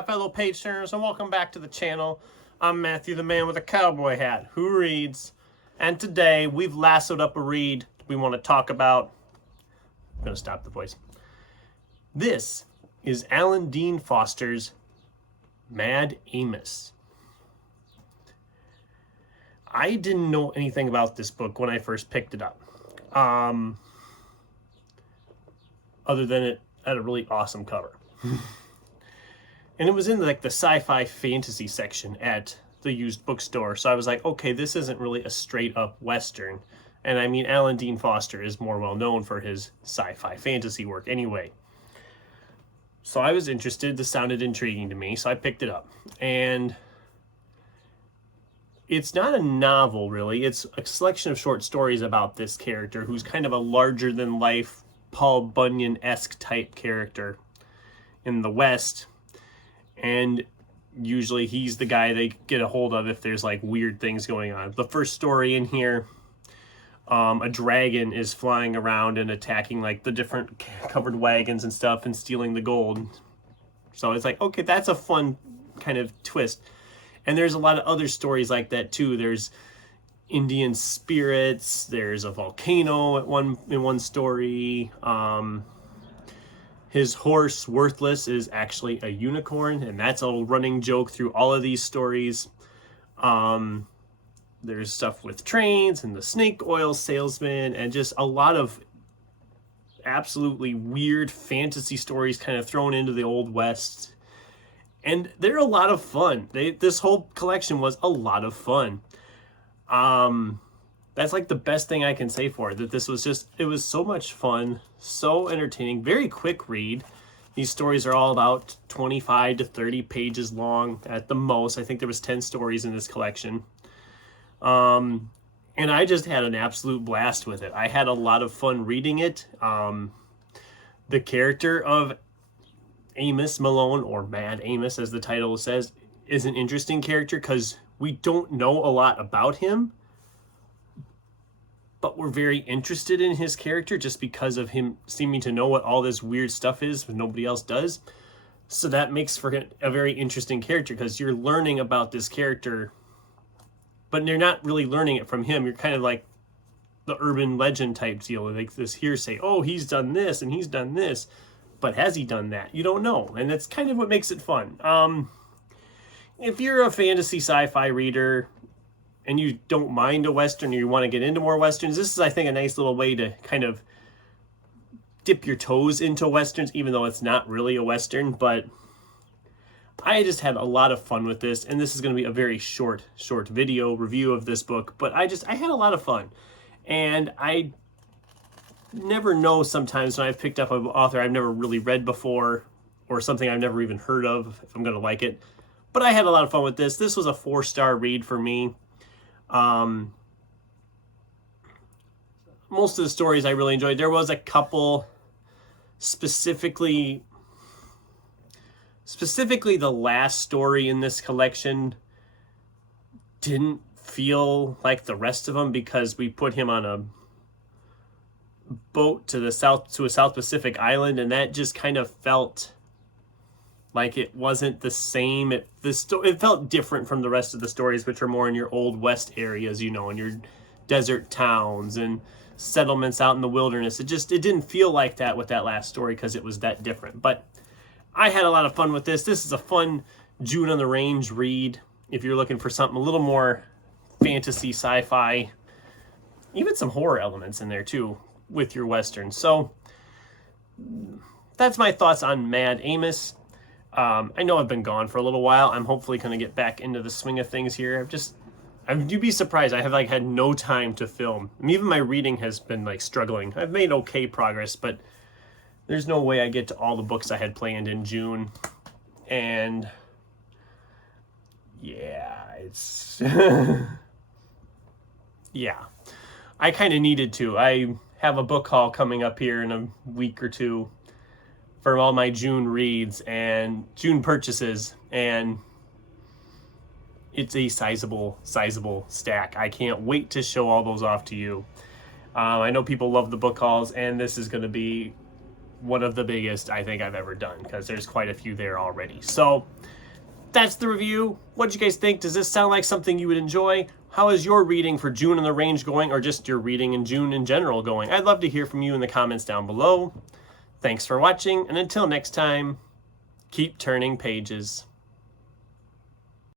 my fellow page turners, and welcome back to the channel. I'm Matthew, the man with a cowboy hat, who reads. And today, we've lassoed up a read we want to talk about. I'm going to stop the voice. This is Alan Dean Foster's Mad Amos. I didn't know anything about this book when I first picked it up. Other than it had a really awesome cover. And it was in like the sci-fi fantasy section at the used bookstore. So I was like, okay, this isn't really a straight up Western. And I mean, Alan Dean Foster is more well known for his sci-fi fantasy work anyway. So I was interested. This sounded intriguing to me. So I picked it up. And it's not a novel, really. It's a selection of short stories about this character who's kind of a larger than life Paul Bunyan-esque type character in the West. And usually he's the guy they get a hold of if there's like weird things going on. The first story in here, a dragon is flying around and attacking like the different covered wagons and stuff and stealing the gold. So it's like, okay, that's a fun kind of twist. And there's a lot of other stories like that too. There's Indian spirits, there's a volcano in one story. His horse, Worthless, is actually a unicorn, and that's a running joke through all of these stories. There's stuff with trains and the snake oil salesman, and just a lot of absolutely weird fantasy stories kind of thrown into the Old West. And they're a lot of fun. This whole collection was a lot of fun. That's like the best thing I can say for it, that this was just, it was so much fun, so entertaining, very quick read. These stories are all about 25 to 30 pages long at the most. I think there was 10 stories in this collection. And I just had an absolute blast with it. I had a lot of fun reading it. The character of Amos Malone, or Mad Amos as the title says, is an interesting character because we don't know a lot about him, but we're very interested in his character just because of him seeming to know what all this weird stuff is when nobody else does. So that makes for a very interesting character because you're learning about this character, but you're not really learning it from him. You're kind of like the urban legend type deal, like this hearsay. Oh, he's done this and he's done this, but has he done that? You don't know. And that's kind of what makes it fun. If you're a fantasy sci-fi reader and you don't mind a Western or you want to get into more Westerns, this is, I think, a nice little way to kind of dip your toes into Westerns, even though it's not really a Western. But I just had a lot of fun with this, and this is going to be a very short video review of this book. But I had a lot of fun. And I never know sometimes when I've picked up an author I've never really read before or something I've never even heard of if I'm going to like it. But I had a lot of fun with this. This was a 4-star read for me. Most of the stories I really enjoyed. There was a couple, specifically the last story in this collection didn't feel like the rest of them because we put him on a boat to a South Pacific island, and that just kind of felt like it wasn't the same. It felt different from the rest of the stories, which are more in your Old West areas, you know, in your desert towns and settlements out in the wilderness. It didn't feel like that with that last story because it was that different. But I had a lot of fun with this. This is a fun June on the Range read if you're looking for something a little more fantasy, sci-fi, even some horror elements in there too with your Western. So that's my thoughts on Mad Amos. I know I've been gone for a little while. I'm hopefully going to get back into the swing of things here. You'd be surprised. I have like had no time to film. I mean, even my reading has been like struggling. I've made okay progress, but there's no way I get to all the books I had planned in June. And yeah, it's yeah, I kind of needed to. I have a book haul coming up here in a week or two for all my June reads and June purchases, and it's a sizable stack. I can't wait to show all those off to you. I know people love the book hauls, and this is going to be one of the biggest I think I've ever done, because there's quite a few there already. So that's the review. What did you guys think? Does this sound like something you would enjoy? How is your reading for June in the Range going, or just your reading in June in general going? I'd love to hear from you in the comments down below. Thanks for watching, and until next time, keep turning pages.